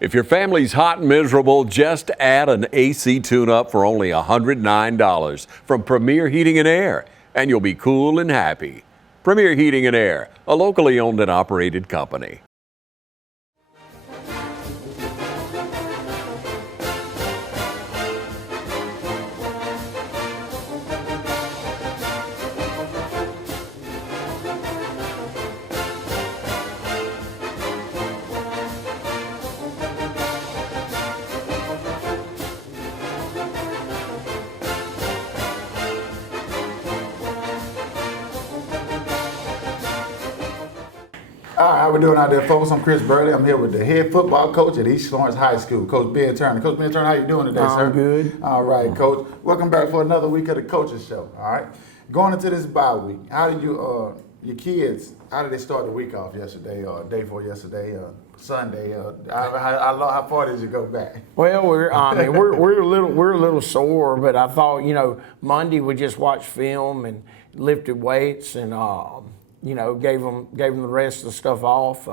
If your family's hot and miserable, just add an AC tune-up for only $109 from Premier Heating and Air, and you'll be cool and happy. Premier Heating and Air, a locally owned and operated company. All right, how we doing out there, folks? I'm Chris Burley. I'm here with the head football coach at East Lawrence High School, Coach Ben Turner. Coach Ben Turner, how you doing today, sir? I'm good. All right, Coach. Welcome back for another week of the Coaches Show. All right, going into this bye week, how did you, your kids, how did they start the week off yesterday, or day before yesterday, Sunday? How far did you go back? Well, we're a little sore, but I thought Monday we just watched film and lifted weights and gave them the rest of the stuff off.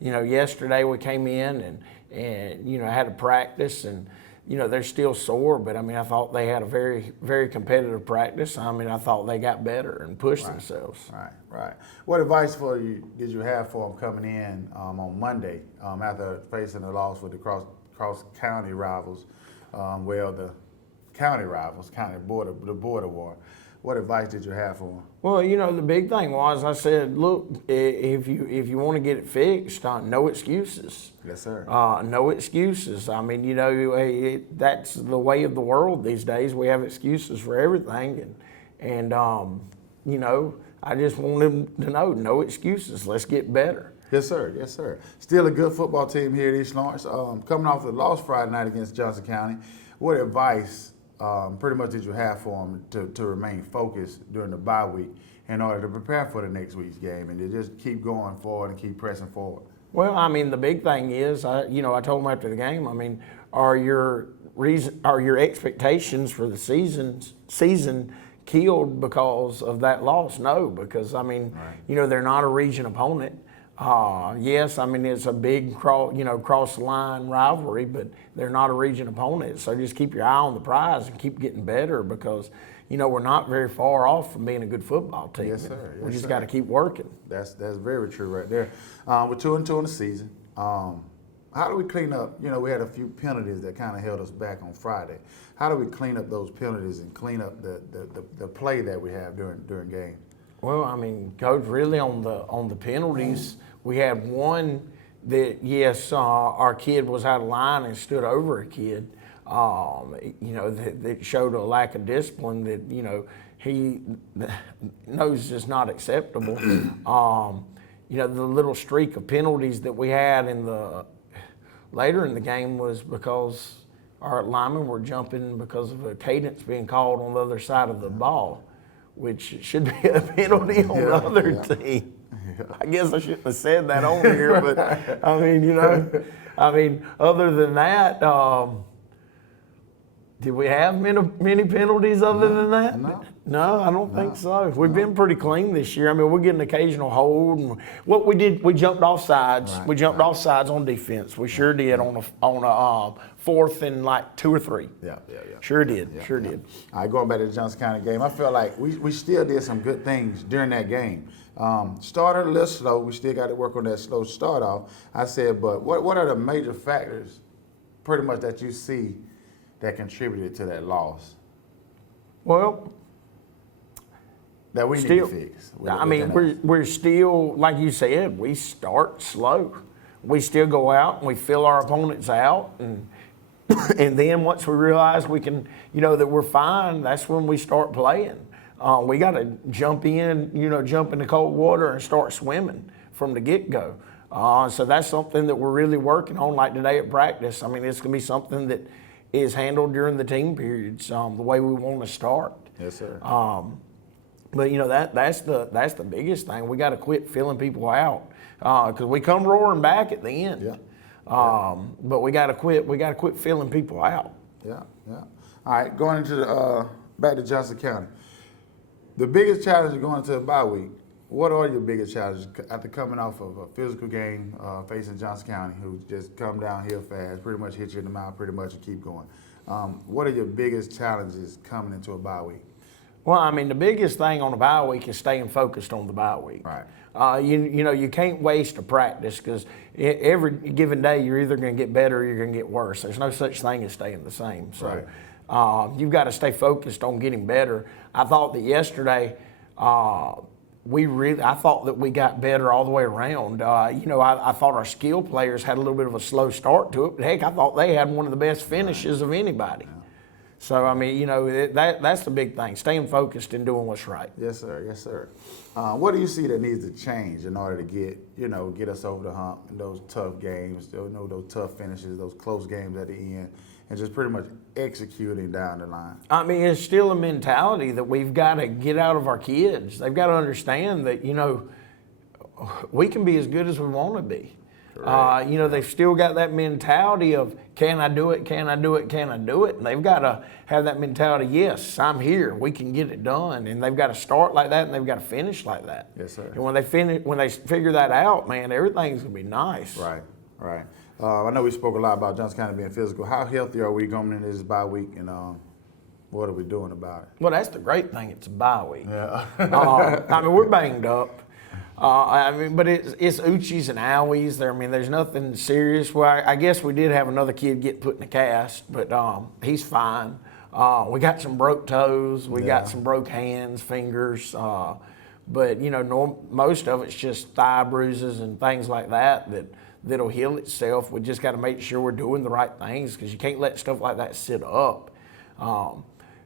Yesterday we came in and had a practice and they're still sore, but I thought they had a very, very competitive practice. I thought they got better and pushed themselves. Right. What advice did you have for them coming in on Monday after facing a loss with the cross county rivals? The county rivals, the border war. What advice did you have for them? Well, the big thing was I said, look, if you want to get it fixed, no excuses. Yes, sir. No excuses. That's the way of the world these days. We have excuses for everything, and I just want them to know, no excuses. Let's get better. Yes, sir. Yes, sir. Still a good football team here at East Lawrence. Coming off the loss Friday night against Johnson County, what advice pretty much did you have for them to remain focused during the bye week in order to prepare for the next week's game and to just keep going forward and keep pressing forward? Well, the big thing is, I told them after the game, are your expectations for the season killed because of that loss? No, because they're not a region opponent. Yes, it's a big cross the line rivalry, but they're not a region opponent. So just keep your eye on the prize and keep getting better because we're not very far off from being a good football team. Yes, sir. We just got to keep working. That's very true right there. We're 2-2 in the season. How do we clean up? We had a few penalties that kind of held us back on Friday. How do we clean up those penalties and clean up the play that we have during games? Well, Coach, really on the penalties, we had one that, yes, our kid was out of line and stood over a kid, that showed a lack of discipline that, he knows is not acceptable. The little streak of penalties that we had later in the game was because our linemen were jumping because of a cadence being called on the other side of the ball, which should be a penalty on the other team. I guess I shouldn't have said that on here, but other than that, did we have many penalties other than that? No, I don't think so. We've been pretty clean this year. We get an occasional hold, and what we did, we jumped off sides. We jumped off sides on defense. We sure did on a fourth and like 2 or 3. Yeah. Sure did. All right, going back to the Johnson County game, I feel like we still did some good things during that game. Started a little slow. We still got to work on that slow start off. I said, but what are the major factors pretty much that you see that contributed to that loss? Well, that we need to fix. We're still, like you said, we start slow. We still go out and we fill our opponents out, and then once we realize we can, that we're fine, that's when we start playing. We got to jump in the cold water and start swimming from the get-go. So that's something that we're really working on, like today at practice. It's going to be something that is handled during the team periods, the way we want to start. Yes, sir. But that's the biggest thing. We got to quit filling people out because we come roaring back at the end. Yeah. But we got to quit. We got to quit filling people out. Yeah. All right, going into back to Johnson County. The biggest challenge going into the bye week What are your biggest challenges after coming off of a physical game facing Johnson County, who just come downhill fast, pretty much hit you in the mouth, pretty much, and keep going? What are your biggest challenges coming into a bye week? Well, I mean, the biggest thing on the bye week is staying focused on the bye week. Right. You know, you can't waste a practice, because every given day you're either going to get better or you're going to get worse. There's no such thing as staying the same. So you've got to stay focused on getting better. I thought that yesterday I thought that we got better all the way around. You know, I thought our skill players had a little bit of a slow start to it, but heck, I thought they had one of the best finishes of anybody. So, I mean, you know, that's the big thing, staying focused and doing what's right. Yes, sir. Yes, sir. What do you see that needs to change in order to get us over the hump in those tough games, those tough finishes, those close games at the end, and just pretty much executing down the line? I mean, it's still a mentality that we've got to get out of our kids. They've got to understand that, you know, we can be as good as we want to be. You know, they've still got that mentality of, can I do it, can I do it, can I do it? And they've got to have that mentality, yes, I'm here, we can get it done. And they've got to start like that, and they've got to finish like that. Yes, sir. And when they figure that out, man, everything's going to be nice. Right, right. I know we spoke a lot about Johnson County being physical. How healthy are we going into this bye week, and what are we doing about it? Well, that's the great thing, it's a bye week. Yeah. I mean, we're banged up. I mean, but it's oochies and owies. I mean, there's nothing serious. Well, I guess we did have another kid get put in a cast, but he's fine. We got some broke toes. We got some broke hands, fingers. But, you know, most of it's just thigh bruises and things like that'll heal itself. We just got to make sure we're doing the right things, because you can't let stuff like that sit up.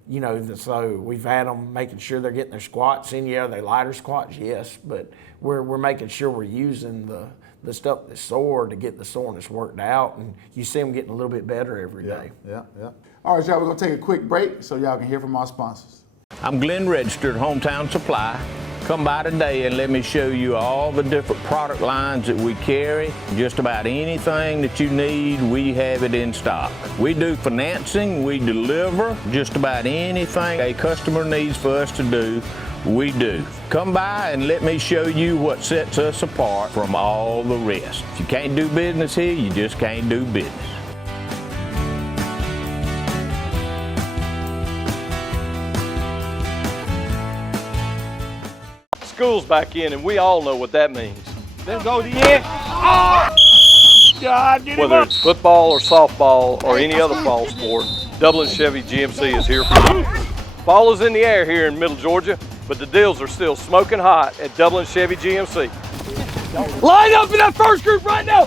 You know, so we've had them making sure they're getting their squats in. Yeah, they lighter squats, yes, but we're making sure we're using the stuff that's sore to get the soreness worked out, and you see them getting a little bit better every day. Yeah. All right, y'all, we're going to take a quick break so y'all can hear from our sponsors. I'm Glenn Registered, Hometown Supply. Come by today and let me show you all the different product lines that we carry. Just about anything that you need, we have it in stock. We do financing, we deliver just about anything a customer needs for us to do, we do. Come by and let me show you what sets us apart from all the rest. If you can't do business here, you just can't do business. School's back in, and we all know what that means. Then go to the end. Oh! God, whether it's football or softball or any other fall sport, Dublin Chevy GMC is here for you. Fall is in the air here in Middle Georgia, but the deals are still smoking hot at Dublin Chevy GMC. Line up in that first group right now.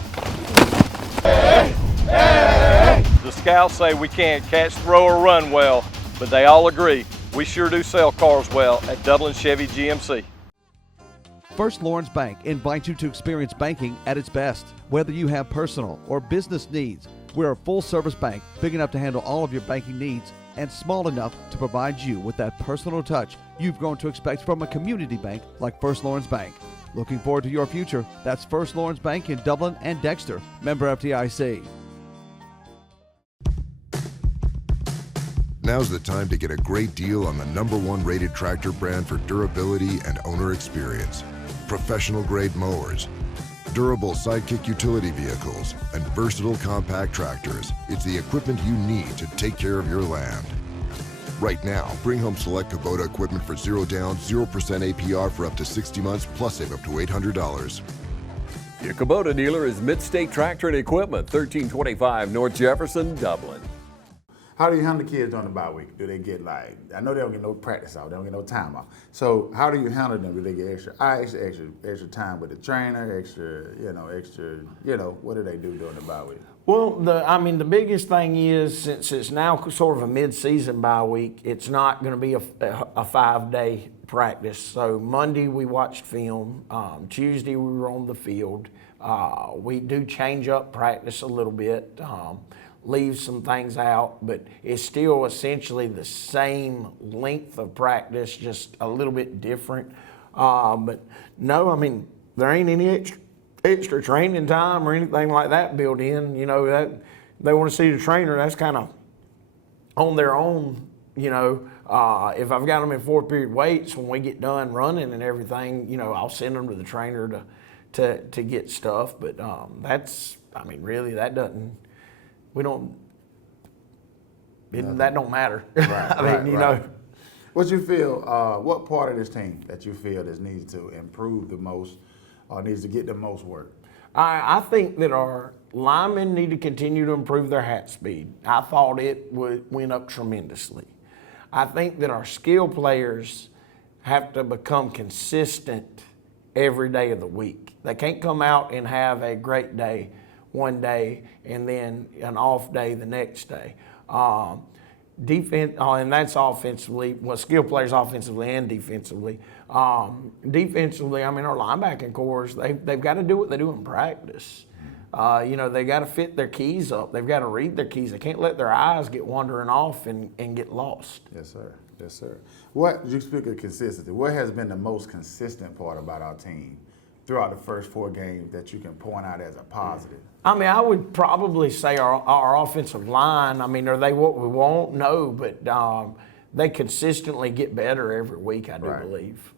Hey, hey. The scouts say we can't catch, throw, or run well, but they all agree we sure do sell cars well at Dublin Chevy GMC. First Lawrence Bank invites you to experience banking at its best. Whether you have personal or business needs, we're a full-service bank big enough to handle all of your banking needs and small enough to provide you with that personal touch you've grown to expect from a community bank like First Lawrence Bank. Looking forward to your future. That's First Lawrence Bank in Dublin and Dexter. Member FDIC. Now's the time to get a great deal on the #1 rated tractor brand for durability and owner experience. Professional grade mowers, durable sidekick utility vehicles, and versatile compact tractors. It's the equipment you need to take care of your land. Right now, bring home select Kubota equipment for 0 down, 0% APR for up to 60 months, plus save up to $800. Your Kubota dealer is Mid-State Tractor and Equipment, 1325 North Jefferson, Dublin. How do you handle the kids during the bye week? Do they get I know they don't get no practice off, they don't get no time off. So how do you handle them? Do they get extra time with the trainer, extra, what do they do during the bye week? Well, the biggest thing is, since it's now sort of a mid-season bye week, it's not going to be a 5-day practice. So Monday we watched film, Tuesday we were on the field. We do change up practice a little bit. Leave some things out, but it's still essentially the same length of practice, just a little bit different. But no, there ain't any extra training time or anything like that built in. That they want to see the trainer, that's kind of on their own, You know, if I've got them in 4 period weights, when we get done running and everything, you know, I'll send them to the trainer to get stuff. But that's, I mean, really, that doesn't, we don't, that don't matter. Right, I mean, you know. What you feel, what part of this team that you feel that needs to improve the most or needs to get the most work? I think that our linemen need to continue to improve their hat speed. I thought it went up tremendously. I think that our skill players have to become consistent every day of the week. They can't come out and have a great day one day and then an off day the next day. Defense, and that's offensively, well, skill players offensively and defensively. Defensively, I mean, our linebacking cores, they've got to do what they do in practice. You know, they got to fit their keys up. They've got to read their keys. They can't let their eyes get wandering off and get lost. Yes, sir. Yes, sir. What, you speak of consistency, what has been the most consistent part about our team throughout the first 4 games that you can point out as a positive? I mean, I would probably say our offensive line. I mean, are they what we want? No, but they consistently get better every week, I do believe.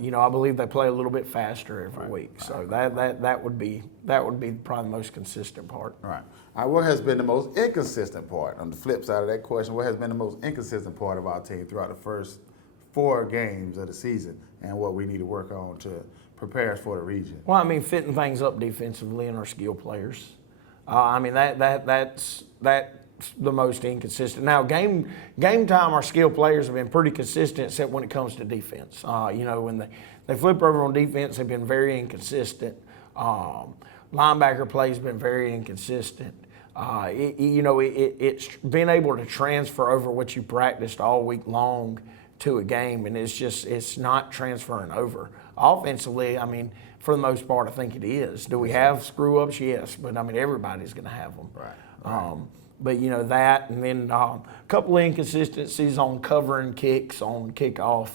You know, I believe they play a little bit faster every week. So that would be probably the most consistent part. Right. All right. What has been the most inconsistent part? On the flip side of that question, what has been the most inconsistent part of our team throughout the first 4 games of the season, and what we need to work on to prepare us for the region? Well, I mean, fitting things up defensively in our skill players. I mean, that's the most inconsistent. Now, game time, our skill players have been pretty consistent, except when it comes to defense. You know, when they flip over on defense, they've been very inconsistent. Linebacker play has been very inconsistent. It's been able to transfer over what you practiced all week long to a game, and it's not transferring over. Offensively, I mean, for the most part, I think it is. Do we have screw-ups? Yes, but I mean, everybody's going to have them. Right. But you know that, and then a couple of inconsistencies on covering kicks on kickoff.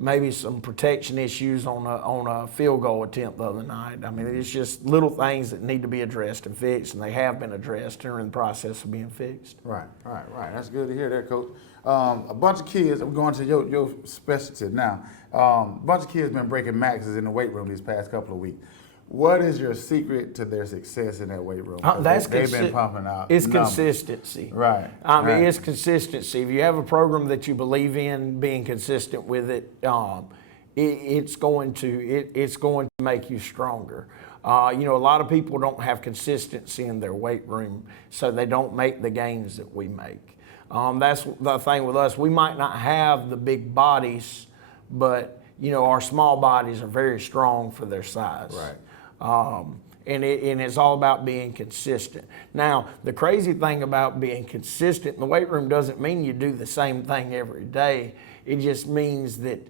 Maybe some protection issues on a field goal attempt the other night. I mean, it's just little things that need to be addressed and fixed, and they have been addressed and are in the process of being fixed. Right. That's good to hear there, Coach. A bunch of kids, I'm going to your specialty now. A bunch of kids been breaking maxes in the weight room these past couple of weeks. What is your secret to their success in that weight room? They've been pumping out. It's numbers. Consistency. Right. I mean, it's consistency. If you have a program that you believe in, being consistent with it, it's going to make you stronger. You know, a lot of people don't have consistency in their weight room, so they don't make the gains that we make. That's the thing with us. We might not have the big bodies, but you know, our small bodies are very strong for their size. Right. And it's all about being consistent. Now, the crazy thing about being consistent in the weight room doesn't mean you do the same thing every day. It just means that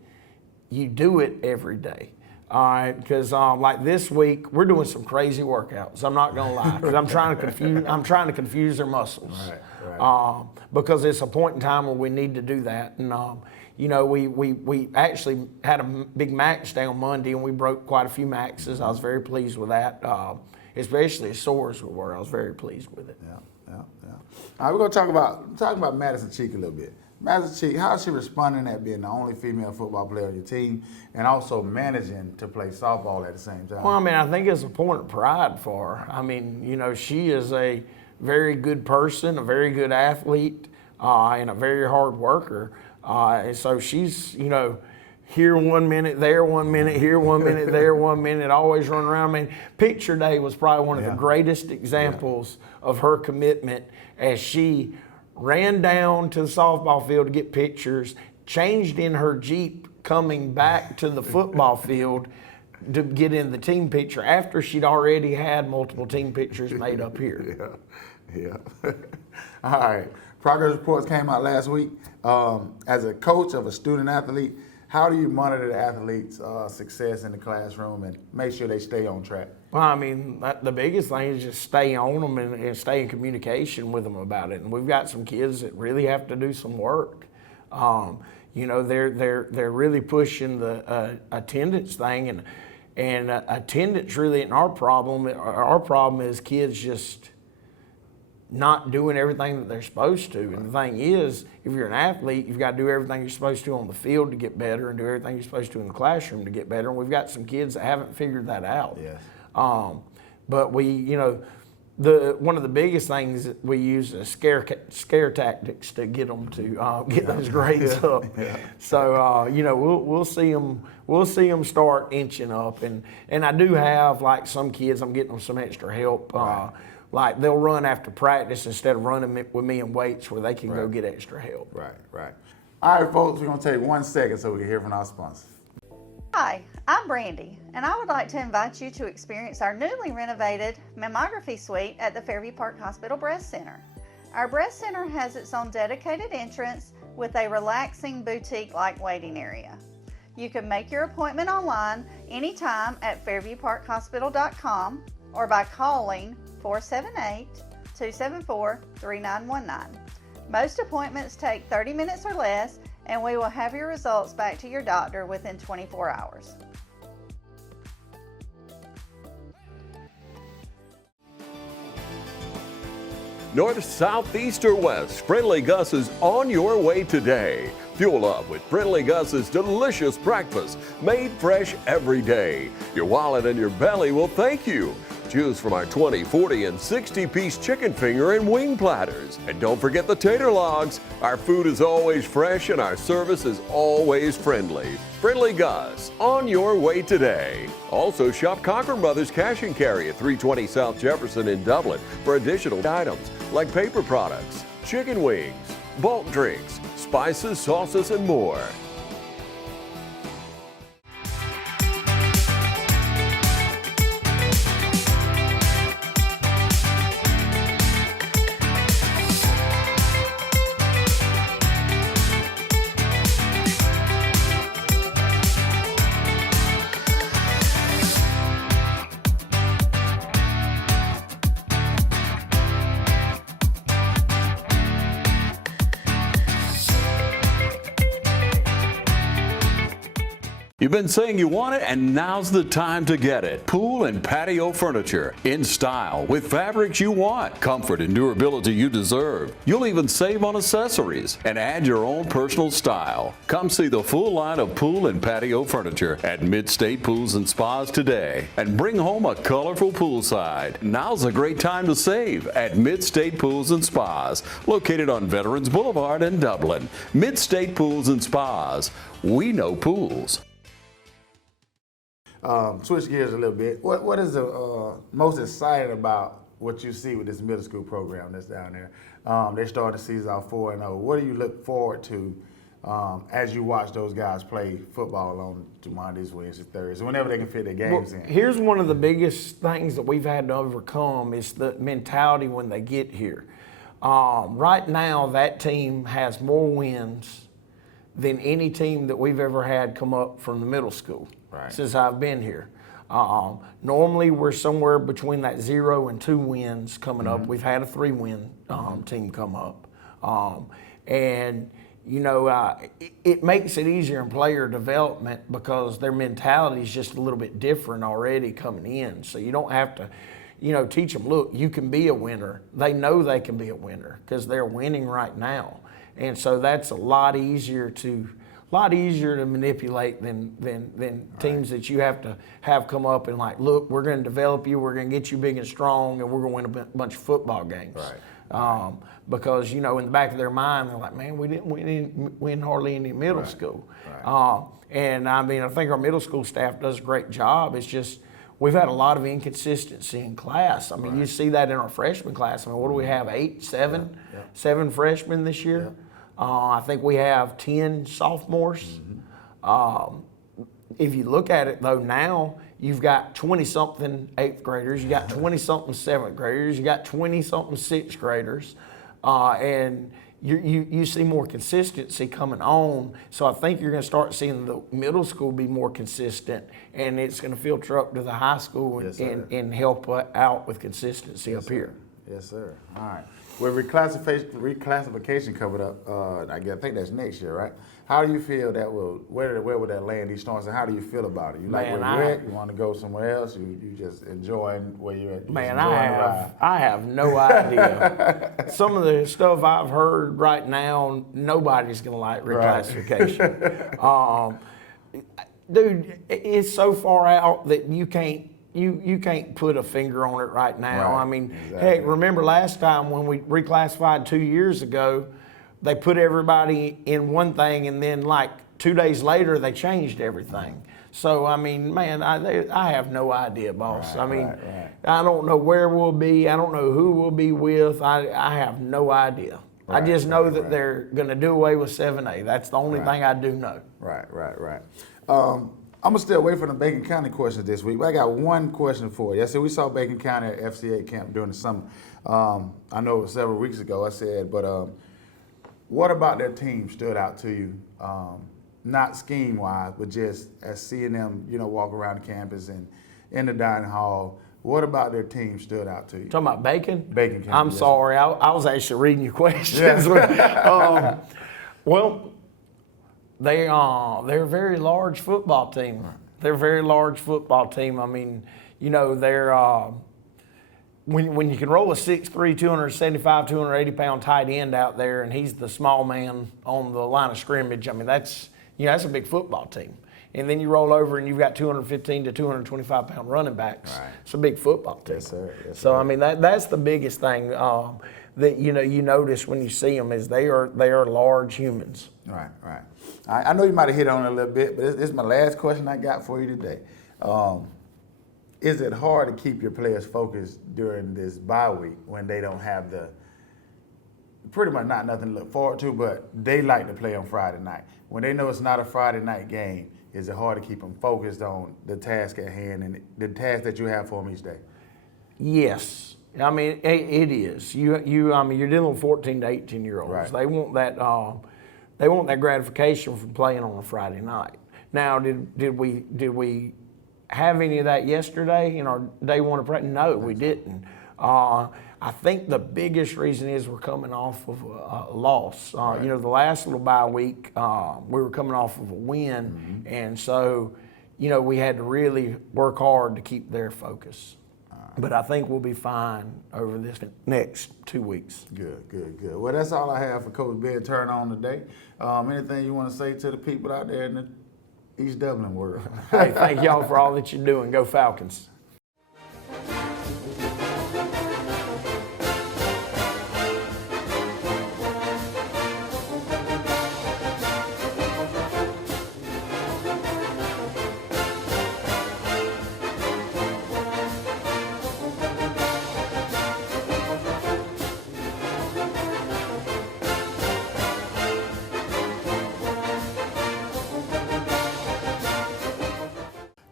you do it every day. All right, because like this week, we're doing some crazy workouts. I'm not gonna lie, because I'm trying to confuse their muscles. Right. Because it's a point in time where we need to do that. And you know, we actually had a big max day on Monday, and we broke quite a few maxes. I was very pleased with that, especially as sore as we were. I was very pleased with it. Yeah. All right, we're gonna talk about Madison Cheek a little bit. Madison Cheek, how is she responding at being the only female football player on your team, and also managing to play softball at the same time? Well, I mean, I think it's a point of pride for her. I mean, you know, she is a very good person, a very good athlete, and a very hard worker. And so she's, you know, here 1 minute, there 1 minute, here 1 minute, there 1 minute, always running around. I mean, picture day was probably one of the greatest examples of her commitment, as she ran down to the softball field to get pictures, changed in her Jeep coming back to the football field to get in the team picture after she'd already had multiple team pictures made up here. Yeah. All right. Progress reports came out last week. As a coach of a student athlete, how do you monitor the athletes' success in the classroom and make sure they stay on track? Well, I mean, the biggest thing is just stay on them and stay in communication with them about it. And we've got some kids that really have to do some work. You know, they're really pushing the attendance thing, and attendance really isn't our problem. Our problem is kids just not doing everything that they're supposed to. And the thing is, if you're an athlete, you've got to do everything you're supposed to on the field to get better and do everything you're supposed to in the classroom to get better. And we've got some kids that haven't figured that out. Yes. But we, one of the biggest things that we use is scare tactics to get them to get those grades up. Yeah. So we'll see them start inching up, and I do have like some kids. I'm getting them some extra help. Like they'll run after practice instead of running with me in weights, where they can go get extra help. Right. All right, folks, we're gonna take 1 second so we can hear from our sponsors. Hi, I'm Brandy, and I would like to invite you to experience our newly renovated mammography suite at the Fairview Park Hospital Breast Center. Our breast center has its own dedicated entrance with a relaxing boutique-like waiting area. You can make your appointment online anytime at fairviewparkhospital.com or by calling 478-274-3919. Most appointments take 30 minutes or less, and we will have your results back to your doctor within 24 hours. North, south, east, or west, Friendly Gus is on your way today. Fuel up with Friendly Gus's delicious breakfast, made fresh every day. Your wallet and your belly will thank you. Choose from our 20, 40, and 60-piece chicken finger and wing platters. And don't forget the tater logs. Our food is always fresh and our service is always friendly. Friendly Gus, on your way today. Also shop Cochran Brothers Cash and Carry at 320 South Jefferson in Dublin for additional items like paper products, chicken wings, bulk drinks, spices, sauces, and more. You've been saying you want it, and now's the time to get it. Pool and patio furniture in style with fabrics you want, comfort and durability you deserve. You'll even save on accessories and add your own personal style. Come see the full line of pool and patio furniture at Mid-State Pools and Spas today and bring home a colorful poolside. Now's a great time to save at Mid-State Pools and Spas, located on Veterans Boulevard in Dublin. Mid-State Pools and Spas. We know pools. Switch gears a little bit. What is the most exciting about what you see with this middle school program that's down there? They started the season out 4-0. What do you look forward to as you watch those guys play football on Mondays, Wednesdays, Thursdays, whenever they can fit their games in? Here's one of the biggest things that we've had to overcome is the mentality when they get here. Right now, that team has more wins than any team that we've ever had come up from the middle school since I've been here. Normally, we're somewhere between that 0 and 2 wins coming up. We've had a 3-win team come up. And, you know, it makes it easier in player development because their mentality is just a little bit different already coming in. So you don't have to, you know, teach them, look, you can be a winner. They know they can be a winner because they're winning right now. And so that's a lot easier to manipulate than teams that you have to have come up and like, look, we're going to develop you, we're going to get you big and strong, and we're going to win a bunch of football games. Because, you know, in the back of their mind, they're like, man, we didn't win hardly any middle school. And I mean, I think our middle school staff does a great job. It's just we've had a lot of inconsistency in class. I mean, you see that in our freshman class. I mean, what do we have, 7 freshmen this year? I think we have 10 sophomores. If you look at it, though, now you've got 20-something 8th graders, you got 20-something 7th graders, you got 20-something 6th graders, and you see more consistency coming on. So I think you're going to start seeing the middle school be more consistent, and it's going to filter up to the high school and help out with consistency up here. Yes, sir. All right. With reclassification covered up, I think that's next year, right? How do you feel that where would that land East Lawrence, and how do you feel about it? You like where you're at? You want to go somewhere else? You just enjoying where you're at? Man, I have no idea. Some of the stuff I've heard right now, nobody's gonna like reclassification. Dude, it's so far out that you can't put a finger on it right now. Right. I mean, Exactly. heck, remember last time when we reclassified 2 years ago, they put everybody in one thing, and then like 2 days later they changed everything. So I mean, man, I have no idea, boss. Right, I mean, right. I don't know where we'll be. I don't know who we'll be with. I have no idea. I just know that they're going to do away with 7A. That's the only thing I do know. Right. I'm gonna stay away from the Bacon County questions this week, but I got one question for you. I said we saw Bacon County at FCA camp during the summer. I know it was several weeks ago. I said, but what about their team stood out to you? Not scheme-wise, but just as seeing them, walk around the campus and in the dining hall. What about their team stood out to you? Talking about Bacon? Bacon County. I'm sorry. I was actually reading your questions. Yeah. Well, they're a very large football team. They're a very large football team. I mean, they're when you can roll a 6'3", 275, 280-pound tight end out there, and he's the small man on the line of scrimmage. I mean, that's a big football team. And then you roll over and you've got 215 to 225-pound running backs. Right. It's a big football team. Yes, sir. Yes, So sir. I mean, that's the biggest thing that you notice when you see them is they are large humans. Right. I know you might have hit on it a little bit, but this is my last question I got for you today. Is it hard to keep your players focused during this bye week when they don't have pretty much nothing to look forward to, but they like to play on Friday night? When they know it's not a Friday night game, is it hard to keep them focused on the task at hand and the task that you have for them each day? Yes. I mean, it is. I mean, you're dealing with 14 to 18-year-olds. Right. They want that gratification from playing on a Friday night. Now, did we have any of that yesterday in our day one of practice? No, we didn't. I think the biggest reason is we're coming off of a loss. Right. The last little bye week, we were coming off of a win, and so, we had to really work hard to keep their focus. But I think we'll be fine over this next 2 weeks. Good. Well, that's all I have for Coach Ben Turn On today. Anything you want to say to the people out there in the East Dublin world? Hey, thank y'all for all that you're doing. Go Falcons.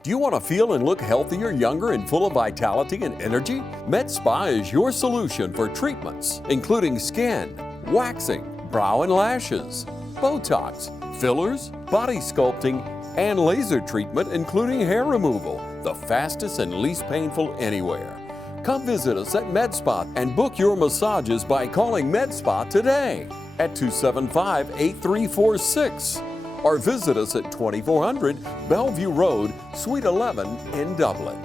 Do you want to feel and look healthier, younger, and full of vitality and energy? Med Spa is your solution for treatments, including skin, waxing, brow and lashes, Botox, fillers, body sculpting, and laser treatment, including hair removal, the fastest and least painful anywhere. Come visit us at Med Spa and book your massages by calling Med Spa today at 275-8346. Or visit us at 2400 Bellevue Road, Suite 11 in Dublin.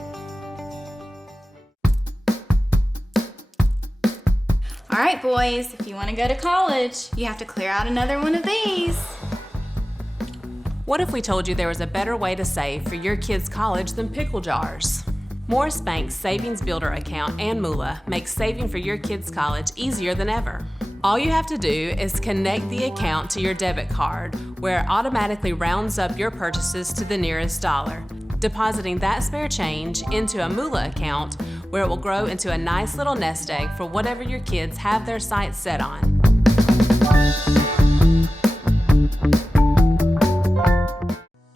All right, boys, if you want to go to college, you have to clear out another one of these. What if we told you there was a better way to save for your kids' college than pickle jars? Morris Bank's Savings Builder account and Moolah makes saving for your kids' college easier than ever. All you have to do is connect the account to your debit card, where it automatically rounds up your purchases to the nearest dollar, depositing that spare change into a Moolah account, where it will grow into a nice little nest egg for whatever your kids have their sights set on.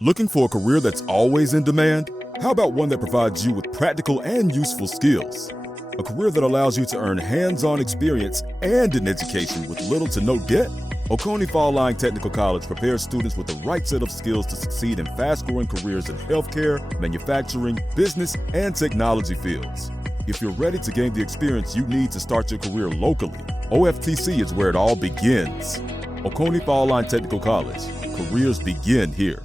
Looking for a career that's always in demand? How about one that provides you with practical and useful skills? A career that allows you to earn hands-on experience and an education with little to no debt? Oconee Fall Line Technical College prepares students with the right set of skills to succeed in fast-growing careers in healthcare, manufacturing, business, and technology fields. If you're ready to gain the experience you need to start your career locally, OFTC is where it all begins. Oconee Fall Line Technical College. Careers begin here.